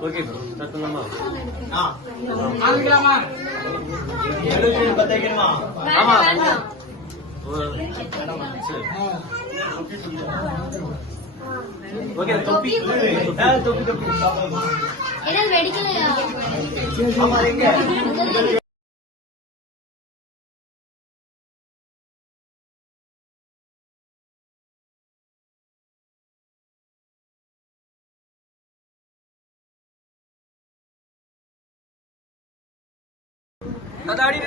Okay sir start பண்ணலாமா? ஆமா சரி ஓகே தொப்பி தொப்பி தொப்பி என்ன மெடிக்கல் ஆமா எங்க அதாடி